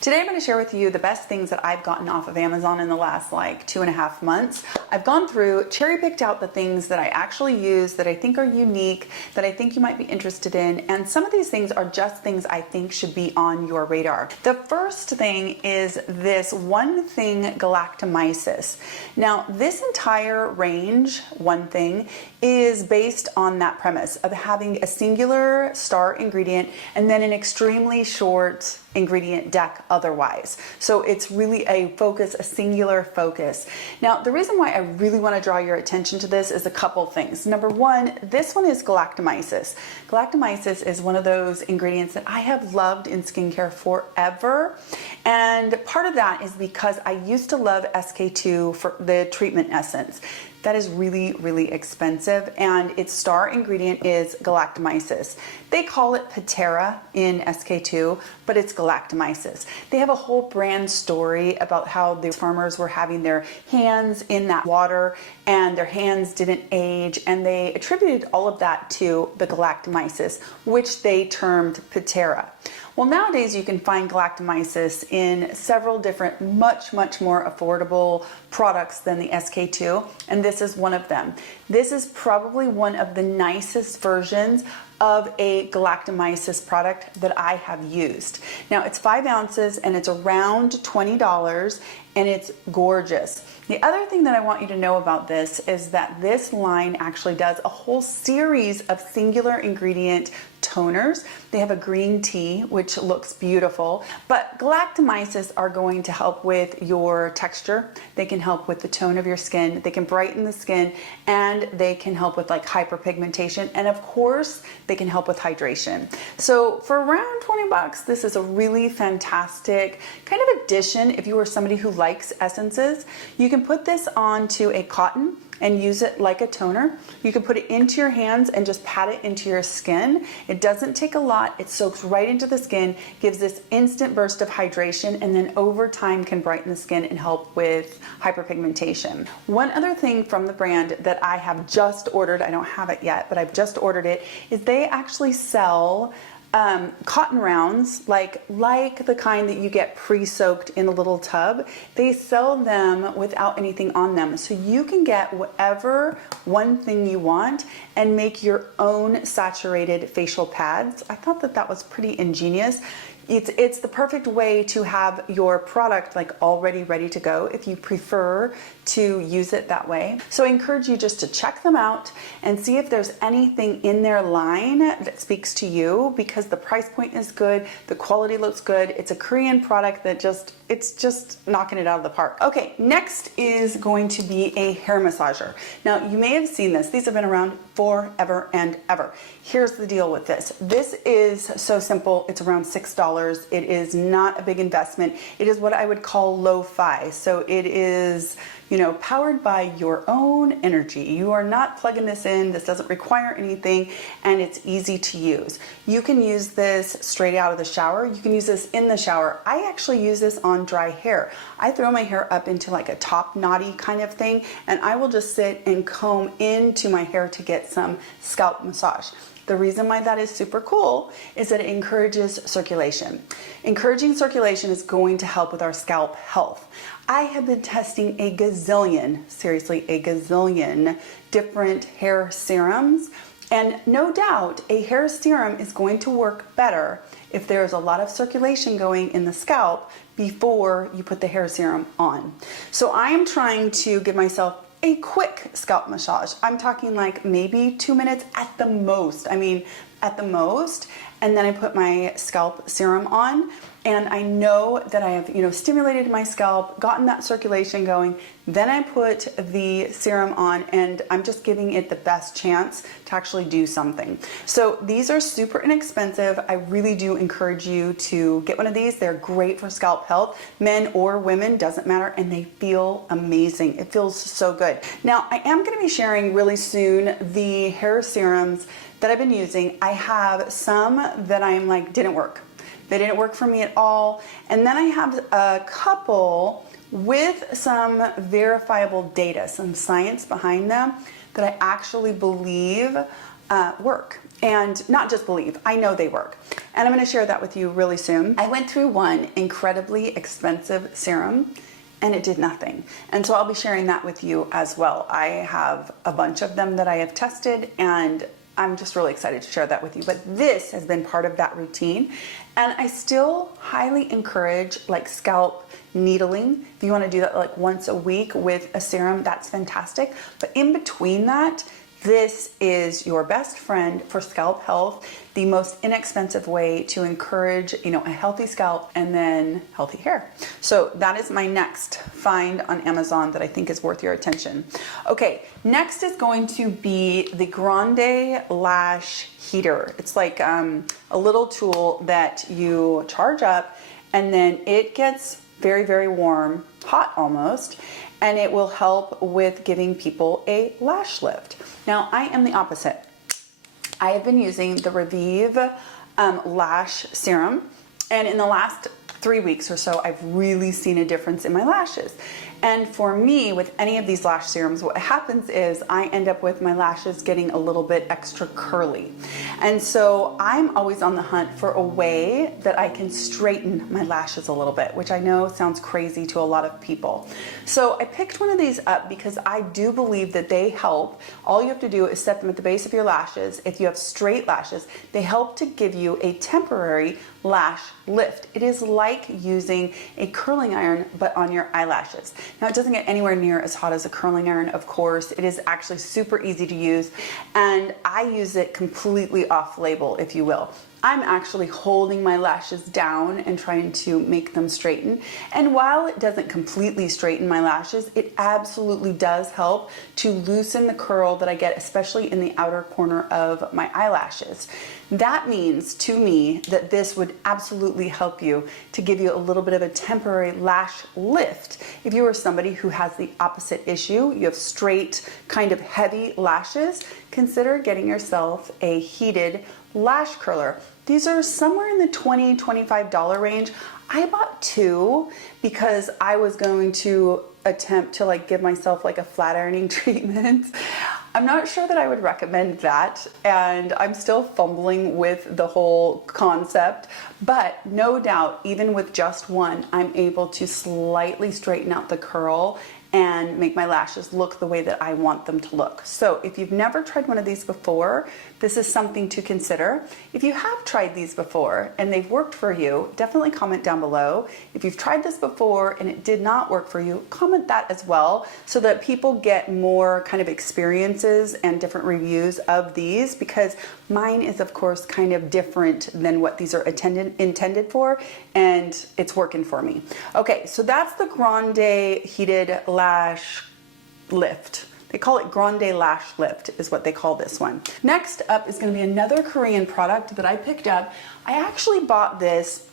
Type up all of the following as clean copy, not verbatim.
Today I'm going to share with you the best things that I've gotten off of Amazon in the last like 2.5 months. I've gone through, cherry picked out the things that I actually use, that I think are unique, that I think you might be interested in, and some of these things are just things I think should be on your radar. The first thing is this One Thing Galactomyces. Now this entire range, One Thing, is based on that premise of having a singular star ingredient and then an extremely short ingredient deck otherwise. So it's really a focus, a singular focus. Now, the reason why I really want to draw your attention to this is a couple things. Number one, this one is Galactomyces. Galactomyces is one of those ingredients that I have loved in skincare forever. And part of that is because I used to love SK2 for the treatment essence. That is really, really expensive, and its star ingredient is Galactomyces. They call it Patera in SK2, but it's Galactomyces. They have a whole brand story about how the farmers were having their hands in that water and their hands didn't age, and they attributed all of that to the Galactomyces, which they termed Patera. Well, nowadays you can find Galactomyces in several different, much more affordable products than the SK2, and this is one of them. This is probably one of the nicest versions of a Galactomyces product that I have used. Now it's 5 ounces and it's around $20 and it's gorgeous. The other thing that I want you to know about this is that this line actually does a whole series of singular ingredient toners. They have a green tea, which looks beautiful, but Galactomyces are going to help with your texture. They can help with the tone of your skin. They can brighten the skin, and they can help with like hyperpigmentation. And of course, they can help with hydration. So for around 20 bucks, this is a really fantastic kind of addition. If you are somebody who likes essences, you can put this onto a cotton and use it like a toner. You can put it into your hands and just pat it into your skin. It doesn't take a lot. It soaks right into the skin, gives this instant burst of hydration, and then over time can brighten the skin and help with hyperpigmentation. One other thing from the brand that I have just ordered, I don't have it yet, but I've just ordered it, is they actually sell cotton rounds, like the kind that you get pre-soaked in a little tub. They sell them without anything on them, so you can get whatever one thing you want and make your own saturated facial pads. I thought that that was pretty ingenious. It's the perfect way to have your product like already ready to go if you prefer to use it that way. So I encourage you just to check them out and see if there's anything in their line that speaks to you, because the price point is good, the quality looks good. It's a Korean product that it's just knocking it out of the park. Okay, next is going to be a hair massager. Now you may have seen this. These have been around forever and ever. Here's the deal with this. This is so simple. It's around $6. It is not a big investment. It is what I would call lo-fi. So it is, you know, powered by your own energy. You are not plugging this in. This doesn't require anything, and it's easy to use. You can use this straight out of the shower. You can use this in the shower. I actually use this on dry hair. I throw my hair up into like a top knotty kind of thing, and I will just sit and comb into my hair to get some scalp massage. The reason why that is super cool is that it encourages circulation. Encouraging circulation is going to help with our scalp health. I have been testing a gazillion, seriously, a gazillion different hair serums, and no doubt a hair serum is going to work better if there is a lot of circulation going in the scalp before you put the hair serum on. So I am trying to give myself a quick scalp massage. I'm talking like maybe 2 minutes at the most. I mean, at the most. And then I put my scalp serum on, and I know that I have, you know, stimulated my scalp, gotten that circulation going. Then I put the serum on, and I'm just giving it the best chance to actually do something. So these are super inexpensive. I really do encourage you to get one of these. They're great for scalp health, men or women, doesn't matter, and they feel amazing. It feels so good. Now, I am going to be sharing really soon the hair serums that I've been using. I have some that I'm like, didn't work. They didn't work for me at all. And then I have a couple with some verifiable data, some science behind them that I actually believe work. and not just believe, I know they work. And I'm going to share that with you really soon. I went through one incredibly expensive serum and it did nothing. And so I'll be sharing that with you as well. I have a bunch of them that I have tested and I'm just really excited to share that with you. But this has been part of that routine. And I still highly encourage like scalp needling. If you want to do that like once a week with a serum, that's fantastic. But in between that, this is your best friend for scalp health, the most inexpensive way to encourage, a healthy scalp and then healthy hair. So that is my next find on Amazon that I think is worth your attention. Okay, next is going to be the Grande Lash Heater. It's like a little tool that you charge up and then it gets very, very warm, hot almost, and it will help with giving people a lash lift. Now, I am the opposite. I have been using the Revive Lash Serum, and in the last 3 weeks or so, I've really seen a difference in my lashes. And for me, with any of these lash serums, what happens is I end up with my lashes getting a little bit extra curly. And so I'm always on the hunt for a way that I can straighten my lashes a little bit, which I know sounds crazy to a lot of people. So I picked one of these up because I do believe that they help. All you have to do is set them at the base of your lashes. If you have straight lashes, they help to give you a temporary lash lift. It is like using a curling iron, but on your eyelashes. Now, it doesn't get anywhere near as hot as a curling iron, of course. It is actually super easy to use, and I use it completely off label, if you will. I'm actually holding my lashes down and trying to make them straighten. And while it doesn't completely straighten my lashes, it absolutely does help to loosen the curl that I get, especially in the outer corner of my eyelashes. That means to me that this would absolutely help you to give you a little bit of a temporary lash lift. If you are somebody who has the opposite issue, you have straight, kind of heavy lashes, consider getting yourself a heated lash curler. These are somewhere in the $20, $25 range. I bought two because I was going to attempt to give myself a flat ironing treatment. I'm not sure that I would recommend that, and I'm still fumbling with the whole concept, but no doubt, even with just one, I'm able to slightly straighten out the curl and make my lashes look the way that I want them to look. So if you've never tried one of these before, this is something to consider. If you have tried these before and they've worked for you, definitely comment down below. If you've tried this before and it did not work for you, comment that as well so that people get more kind of experiences and different reviews of these, because mine is of course kind of different than what these are intended for, and it's working for me. Okay, so that's the Grande Heated Lash Lift. They call it Grande Lash Lift is what they call this one. Next up is going to be another Korean product that I picked up. I actually bought this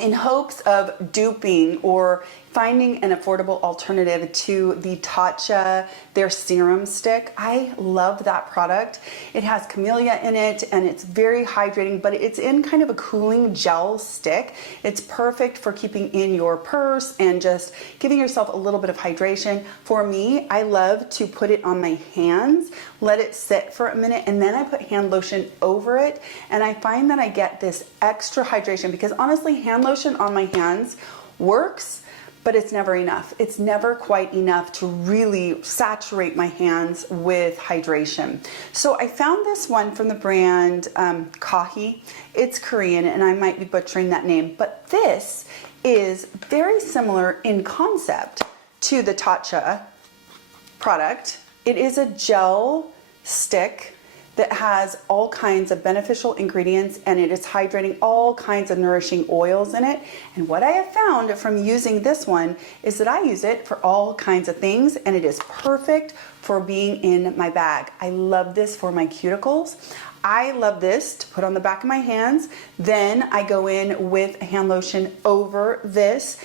in hopes of duping or finding an affordable alternative to the Tatcha, their serum stick. I love that product. It has camellia in it and it's very hydrating, but it's in kind of a cooling gel stick. It's perfect for keeping in your purse and just giving yourself a little bit of hydration. For me, I love to put it on my hands, let it sit for a minute, and then I put hand lotion over it. And I find that I get this extra hydration because honestly, hand lotion on my hands works, but it's never enough. It's never quite enough to really saturate my hands with hydration. So I found this one from the brand Kahi. It's Korean and I might be butchering that name, but this is very similar in concept to the Tatcha product. It is a gel stick that has all kinds of beneficial ingredients, and it is hydrating all kinds of nourishing oils in it. And what I have found from using this one is that I use it for all kinds of things, and it is perfect for being in my bag. I love this for my cuticles. I love this to put on the back of my hands. Then I go in with hand lotion over this.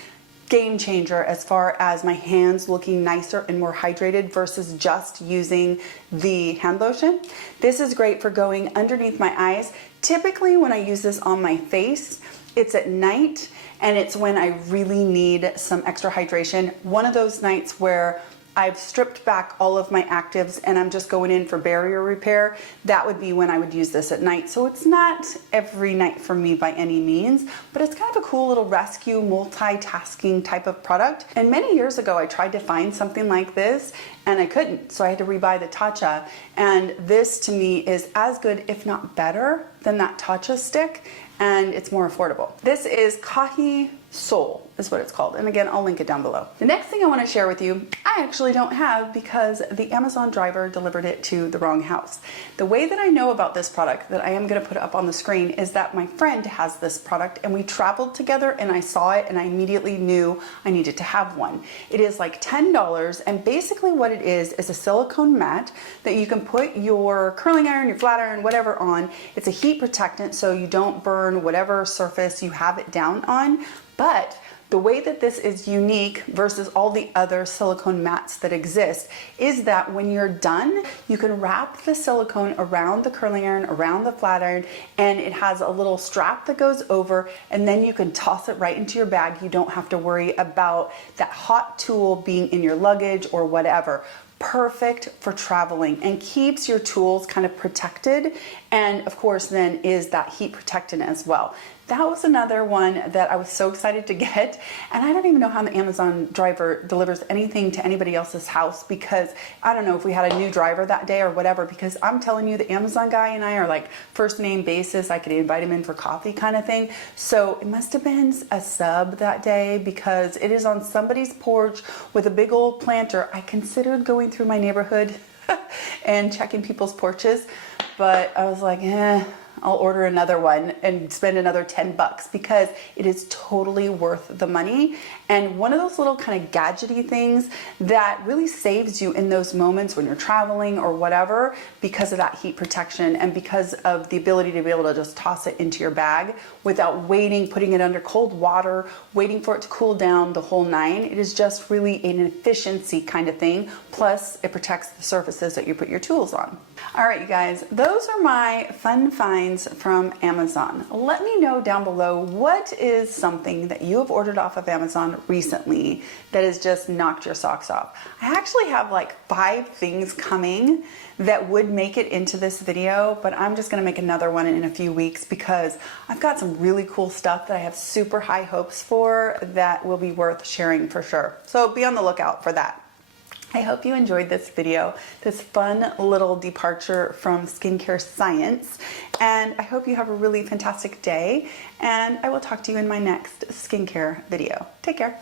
Game changer as far as my hands looking nicer and more hydrated versus just using the hand lotion. This is great for going underneath my eyes. Typically when I use this on my face, it's at night and it's when I really need some extra hydration. One of those nights where I've stripped back all of my actives and I'm just going in for barrier repair, that would be when I would use this at night. So it's not every night for me by any means, but it's kind of a cool little rescue multitasking type of product. And many years ago, I tried to find something like this and I couldn't. So I had to rebuy the Tatcha. And this to me is as good, if not better, than that Tatcha stick. And it's more affordable. This is Kahi Soul is what it's called. And again, I'll link it down below. The next thing I want to share with you, I actually don't have because the Amazon driver delivered it to the wrong house. The way that I know about this product that I am going to put up on the screen is that my friend has this product and we traveled together and I saw it and I immediately knew I needed to have one. It is like $10 and basically what it is a silicone mat that you can put your curling iron, your flat iron, whatever on. It's a heat protectant so you don't burn whatever surface you have it down on. But the way that this is unique versus all the other silicone mats that exist is that when you're done, you can wrap the silicone around the curling iron, around the flat iron, and it has a little strap that goes over, and then you can toss it right into your bag. You don't have to worry about that hot tool being in your luggage or whatever. Perfect for traveling and keeps your tools kind of protected, and of course then is that heat protectant as well. That was another one that I was so excited to get, and I don't even know how the Amazon driver delivers anything to anybody else's house, because I don't know if we had a new driver that day or whatever, because I'm telling you, the Amazon guy and I are like first name basis. I could invite him in for coffee kind of thing. So it must have been a sub that day, because it is on somebody's porch with a big old planter. I considered going through my neighborhood and checking people's porches, but I was like, I'll order another one and spend another $10 because it is totally worth the money. And one of those little kind of gadgety things that really saves you in those moments when you're traveling or whatever, because of that heat protection and because of the ability to be able to just toss it into your bag without waiting, putting it under cold water, waiting for it to cool down, the whole nine. It is just really an efficiency kind of thing. Plus it protects the surfaces that you put your tools on. All right, you guys, those are my fun finds from Amazon. Let me know down below, what is something that you have ordered off of Amazon recently that has just knocked your socks off? I actually have like 5 things coming that would make it into this video, but I'm just gonna make another one in a few weeks because I've got some really cool stuff that I have super high hopes for that will be worth sharing for sure. So be on the lookout for that. I hope you enjoyed this video, this fun little departure from skincare science, and I hope you have a really fantastic day, and I will talk to you in my next skincare video. Take care.